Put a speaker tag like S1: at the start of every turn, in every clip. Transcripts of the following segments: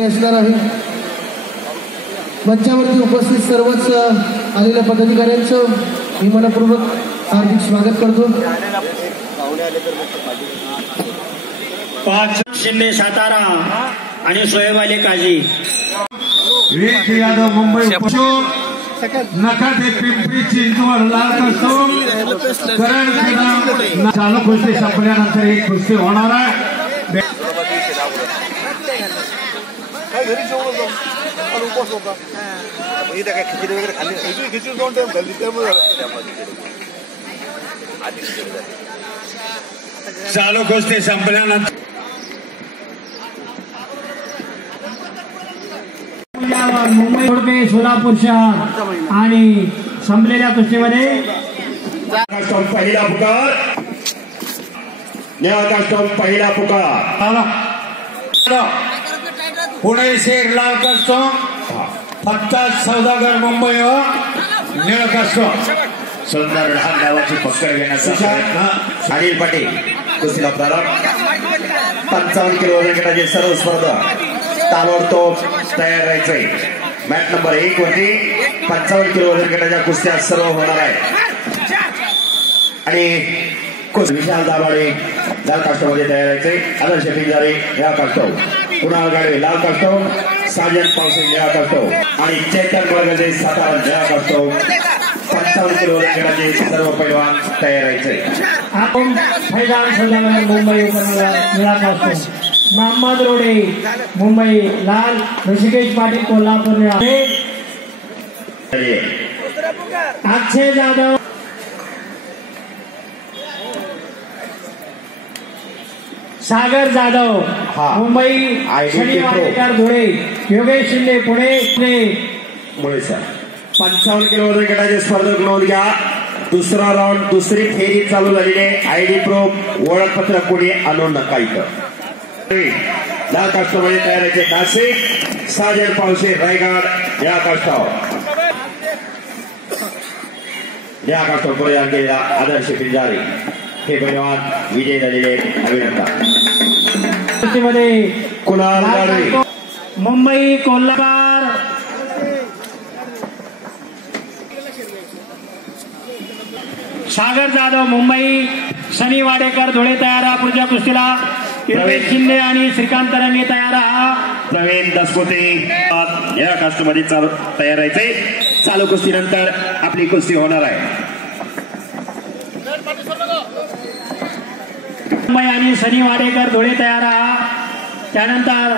S1: असणार आहे. मंचावरती उपस्थित सर्वच आलेल्या पदाधिकाऱ्यांचं मी मनपूर्वक हार्दिक स्वागत करतो.
S2: पाच शिंदे सातारा आणि सोहेब अली काजी.
S3: विवेक यादव मुंबई नका ते पिंपरी चिंचवड लाल करण कदम चालू कुस्ती संपल्यानंतर एक कुस्ती होणार आहे.
S4: इथं काय खिचडी वगैरे खाल्ली खिचडी खिचडी दोन टाइम खाल्ली त्यामुळे
S3: चालू कुस्ती संपल्यानंतर
S2: मुंबई रोडपे सोलापूर शहर आणि संपलेल्या कुस्तीमध्ये
S5: पहिला पुकार. स्टॉप पहिला पुकार.
S3: पुणे शेर लाल कसो फक्त सौदागर मुंबई व निळ कसो
S5: सुंदर लहान गावाची पकड घेण्याचा प्रयत्न. अनिल पाटील कुस्तीला प्रारंभ. पंचावन्न किलो वजन गटाचे सर्व स्पर्धक ताबडतोब तयार राहायचंय. मॅच नंबर एक वरती पंचावन्न किलो वजन गटाच्या कुस्त्या सर्व होणार आहे आणि कुस्ती विशाल दाभाडे लाल काष्टामध्ये तयार राहायचे आदर्श पिंजारे निळा काष्टव कुणाल गाडवे लाल काष्टव साजन पावसे निळा काष्टव आणि चैतन वर्गाचे सातारा निळा काष्टव पंचावन्न किलो गटाचे सर्व पैलवान तयार राहायचे
S2: आपण फैजान सौदागर मुंबई निळा मोहम्मद रोडे मुंबई लाल ऋषिकेश पाटील कोल्हापूर अक्षय जाधव. सागर जाधव
S5: हा.
S2: Mumbai
S5: IDP
S2: Shani
S5: Pro.
S2: वाडेकर धुळे योगेश शिंदे पुणे
S5: मुळे सर. पंचावन्न किलो वजन गटाचे स्पर्धक नोंद घ्या. दुसरा राऊंड दुसरी फेरी चालू झालेली आहे. आय डी प्रो ओळखपत्र कोणी आणू नका इथं. या काष्टामध्ये तयारीचे नाशिक साजन पावसे रायगड या काष्टावर या काष्टावर पुढे आणलेला आदर्श पिंजारे. हे पैलवान विजय झालेले. अभिनंदन
S2: मुंबई कोल्हापूर सागर जाधव मुंबई सनी वाडेकर धुळे तयार आहे पुढच्या कुस्तीला योगेश शिंदे आणि श्रीकांत रंगे तयार आहे
S5: प्रवीण दसकोते या कास्टमध्ये चालू तयार राहायचे चालू कुस्तीनंतर आपली कुस्ती होणार आहे
S2: आणि सनी वाडेकर धुळे तयार आहात त्यानंतर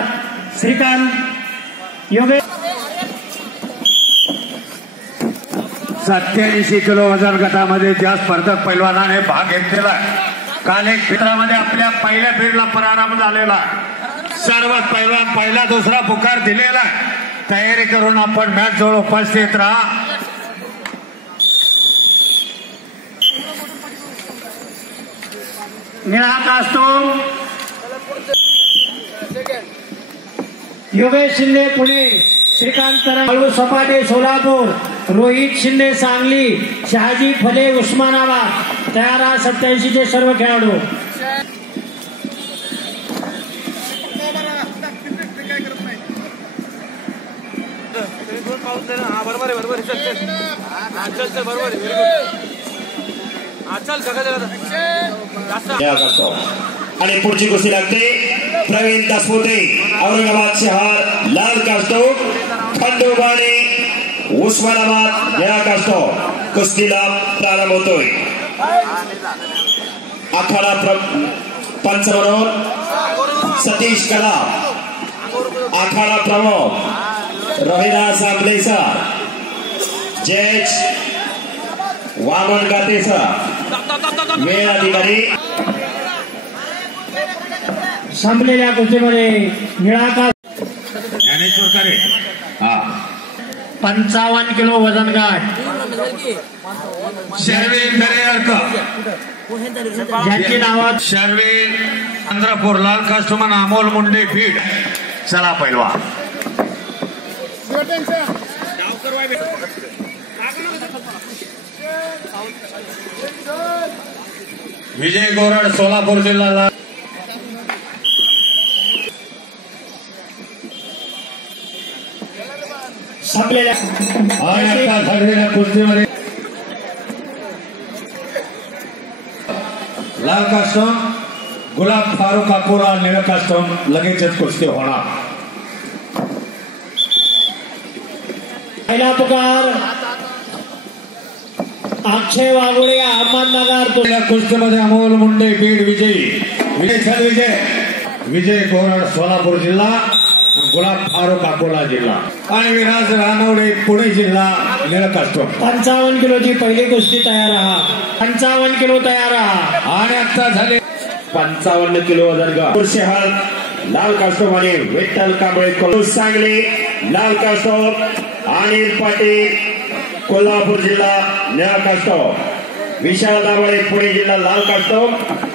S2: श्रीकांत योगेश.
S3: सत्याऐंशी किलो वजन गटामध्ये ज्या स्पर्धक पैलवानाने भाग घेतलेला काल एक क्षेत्रामध्ये आपल्या पहिल्या फिरला पराराम झालेला आहे. सर्वच पैलवान पहिला दुसरा पुकार दिलेला तयारी करून आपण मॅच जवळ उपस्थित राहा.
S2: मिळत असतो. योगेश शिंदे पुणे. श्रीकांत बाळू सपाटे सोलापूर. रोहित शिंदे सांगली. शहाजी फले उस्मानाबाद. सत्ताऐंशी चे सर्व खेळाडू.
S4: बरोबर आहे बरोबर आहे.
S5: आणि पुढची कुस्ती लागते. प्रवीण दसकोते औरंगाबाद शहर लाल कास्टो खंडोबाने उस्मानाबाद या कास्टो कुस्तीला प्रारंभ होतोय. आखाडा पंच म्हणून सतीश कला आखाडा प्रमुख रविदास आंबलेसर जयच वामन गातेसर वेळ अधिकारी।
S2: संपलेल्या कुस्तीमध्ये निळा का
S3: ज्ञानेश्वर करे।
S5: हा.
S2: पंचावन्न किलो वजन गाठ।
S3: शर्वीन दरेअर्क
S2: ज्यांची नावात
S3: शर्वीन चंद्रपूर लाल कास्टमन अमोल मुंडे फीड चला पैलवा विजय गोरड सोलापूर जिल्हा
S2: संपलेल्या
S3: कुस्तीमध्ये. लाल कास्टम गुलाब फारुख अकोला निळ कास्टम लगेचच कुस्ती होणार.
S2: पहिला पुकार. अक्षय वाघोळे अहमदनगर तो
S3: या कुस्तीमध्ये अमोल मुंडे बीड विजयी. विजय छल विजय. विजय गोरड सोलापूर जिल्हा. गुलाब फारुख अकोला जिल्हा. आणि विराज रानवडे पुणे जिल्हा निळ कास्टम
S2: पंचावन्न किलोची पहिली कुस्ती तयार आहात पंचावन्न किलो तयार आहात
S3: आणि आता झाले
S5: पंचावन्न किलो गट शहर लाल कास्टोम आणि विठ्ठल कांबळे सांगली लाल कास्टोम अनिल पाटील कोल्हापूर जिल्हा निळा काष्टव विशाल दाभाळे पुणे जिल्हा लाल काष्टव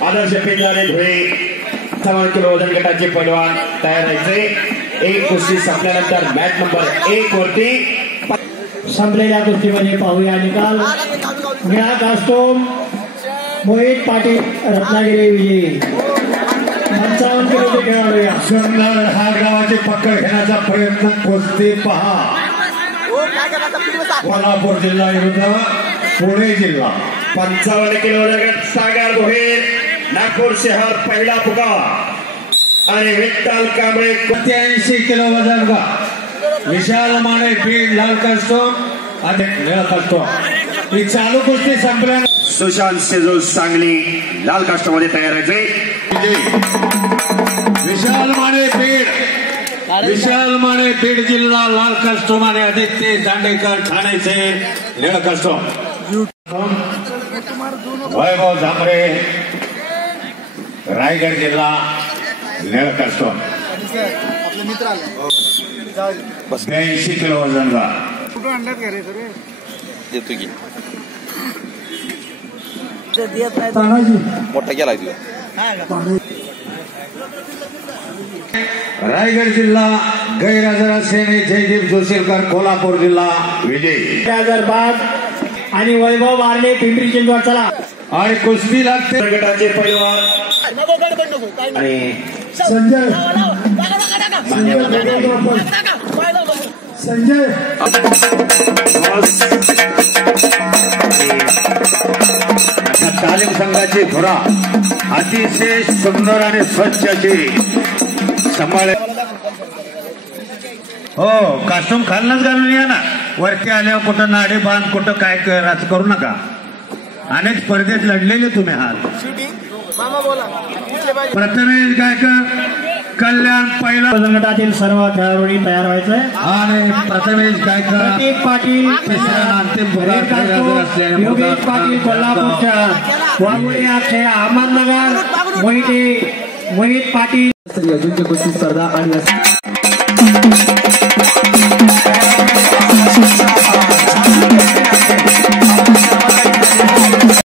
S5: आदर्श पिंजारे धुळे पंचावन्न किलो वजन गटाचे पैलवान तयार व्हायचे. एक कुस्ती संपल्यानंतर मॅच नंबर एक वरती.
S2: संपलेल्या कुस्तीमध्ये पाहूया निकाल. निळा कास्टोम मोहित पाटील रत्नागिरी विजयी. पंचावन्न किलोचे खेळाडू
S3: सुंदर हा गावाचे पक्क घेण्याचा प्रयत्न कुस्ती पहा. कोल्हापूर जिल्हा विरुद्ध पुणे जिल्हा.
S5: पंचावन्न किलो वजन गट सागर भोईर नागपूर शहर पहिला पुकार आणि विठ्ठल कांबळे
S3: सत्याऐंशी किलो वजन का विशाल माने बीड लाल कस्टोम आणि निळा कस्टोम ही चालू कुस्ती संपल्यानंतर
S5: सुशांत शेजूळ सांगली लाल काष्टामध्ये तयार व्हायचे
S3: विशाल माने बीड. विशाल माने बीड जिल्हा लाल कस्टोम आणि आदित्य दांडेकर ठाण्याचे निळ कस्टोम वैभव झांबरे रायगड जिल्हा निळ कस्टोम ब्याऐंशी किलो वजन का.
S6: देतो की मोठा केला तुला.
S3: रायगड जिल्हा गैरहजर सेने जयदीप जोशीलकर कोल्हापूर जिल्हा विजयी.
S2: हैदराबाद आणि वैभव बारणे पिंपरी चिंचवड चला.
S3: आणि कुस्ती लागते.
S5: गटाचे पैलवान आणि
S1: संजय. संजय.
S3: तालीम संघाची धुरा. अतिशय सुंदर आणि स्वच्छ अशी. सांभाळ. हो कास्टूम खालनच घालून या ना. वरती आल्यावर कुठं नाडे बांध कुठं काय कर असं करू नका. अनेक स्पर्धेत लढलेले तुम्ही आहात प्रथमेश गायकर कल्याण पहिला
S2: गटातील सर्व खेळाडूंनी तयार व्हायचंय.
S3: आणि प्रथमेश गायकर
S2: प्रतीक पाटील
S3: अंतिम
S2: योगेश पाटील कोल्हापूरच्या वाघोळे अक्षय अहमदनगर मोहिते मोहित पाटील
S1: अजिंक्य स्पर्धा आणि